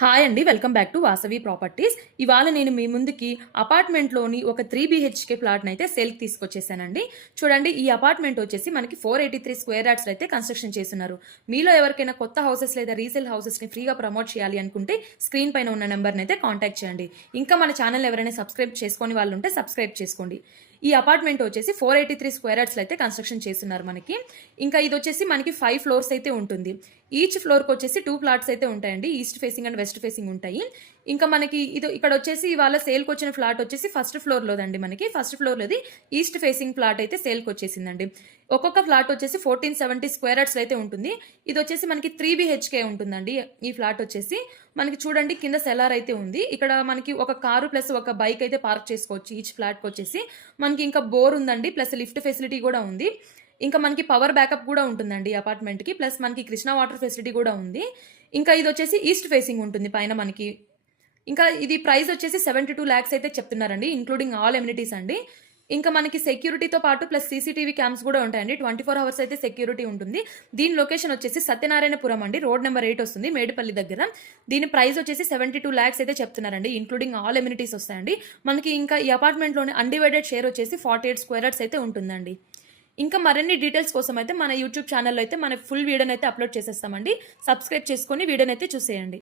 Hi అండి, welcome back to Vasavi properties. ఇవాళ నేను మీ ముందుకి అపార్ట్మెంట్లోని ఒక 3 BHK ప్లాట్ని అయితే సేల్కి తీసుకొచ్చేసానండి. చూడండి, ఈ అపార్ట్మెంట్ వచ్చేసి మనకి 483 స్క్వేర్ యార్డ్స్లో అయితే కన్స్ట్రక్షన్ చేస్తున్నారు. మీలో ఎవరికైనా కొత్త హౌసెస్ లేదా రీసేల్ హౌసెస్ని ఫ్రీగా ప్రమోట్ చేయాలి అనుకుంటే స్క్రీన్ పైన ఉన్న నెంబర్ని అయితే కాంటాక్ట్ చేయండి. ఇంకా మన ఛానల్ ఎవరైనా సబ్స్క్రైబ్ చేసుకొని వాళ్ళు ఉంటే సబ్స్క్రైబ్ చేసుకోండి. ఈ అపార్ట్మెంట్ వచ్చేసి 483 స్క్వేర్ యార్డ్స్లో అయితే కన్స్ట్రక్షన్ చేస్తున్నారు మనకి. ఇంకా ఇది వచ్చేసి మనకి 5 ఫ్లోర్స్ అయితే ఉంటుంది. ఈచ్ ఫ్లోర్కి వచ్చేసి 2 ప్లాట్స్ అయితే ఉంటాయండి. East facing and west facing ఉంటాయి. ఇంకా మనకి ఇది ఇక్కడ వచ్చేసి ఇవాళ సేల్కి వచ్చిన ఫ్లాట్ వచ్చేసి ఫస్ట్ ఫ్లోర్లోదండి. మనకి ఫస్ట్ ఫ్లోర్లోది ఈస్ట్ ఫేసింగ్ ఫ్లాట్ అయితే సేల్కి వచ్చేసిందండి. ఒక్కొక్క ఫ్లాట్ వచ్చేసి 1470 స్క్వేర్ యార్డ్స్లో అయితే ఉంటుంది. ఇది వచ్చేసి మనకి 3 BHK ఉంటుందండి. ఈ ఫ్లాట్ వచ్చేసి మనకి చూడండి, కింద సెలార్ అయితే ఉంది. ఇక్కడ మనకి ఒక కారు ప్లస్ ఒక బైక్ అయితే పార్క్ చేసుకోవచ్చు. ఈచ్ ఫ్లాట్కి వచ్చేసి మనకి ఇంకా బోర్ ఉందండి, ప్లస్ లిఫ్ట్ ఫెసిలిటీ కూడా ఉంది. ఇంకా మనకి పవర్ బ్యాకప్ కూడా ఉంటుందండి అపార్ట్మెంట్కి, ప్లస్ మనకి కృష్ణా వాటర్ ఫెసిలిటీ కూడా ఉంది. ఇంకా ఇది వచ్చేసి ఈస్ట్ ఫేసింగ్ ఉంటుంది పైన మనకి. ఇంకా ఇది ప్రైస్ వచ్చేసి 72 lakhs అయితే చెప్తున్నారండి, ఇంక్లూడింగ్ ఆల్ ఎమ్యూనిటీస్ అండి. ఇంకా మనకి సెక్యూరిటీతో పాటు ప్లస్ CCTV క్యామ్స్ కూడా ఉంటాయండి. 24 hours అయితే సెక్యూరిటీ ఉంటుంది. దీని లొకేషన్ వచ్చేసి సత్యనారాయణపురం అండి, రోడ్ నెంబర్ 8 వస్తుంది, మేడిపల్లి దగ్గర. దీని ప్రైస్ వచ్చేసి 72 lakhs అయితే చెప్తున్నారండి, ఇంక్లూడింగ్ ఆల్ ఎమ్యూనిటీస్ వస్తాయండి. మనకి ఇంకా ఈ అపార్ట్మెంట్లోని అన్డివైడెడ్ షేర్ వచ్చేసి 48 స్క్వేర్ యార్డ్స్ అయితే ఉంటుందండి. ఇంకా మరిన్ని డీటెయిల్స్ కోసం అయితే మన యూట్యూబ్ ఛానల్లో అయితే మన ఫుల్ వీడియోని అయితే అప్లోడ్ చేసేస్తామండి. సబ్స్క్రైబ్ చేసుకొని వీడియోని అయితే చూసేయండి.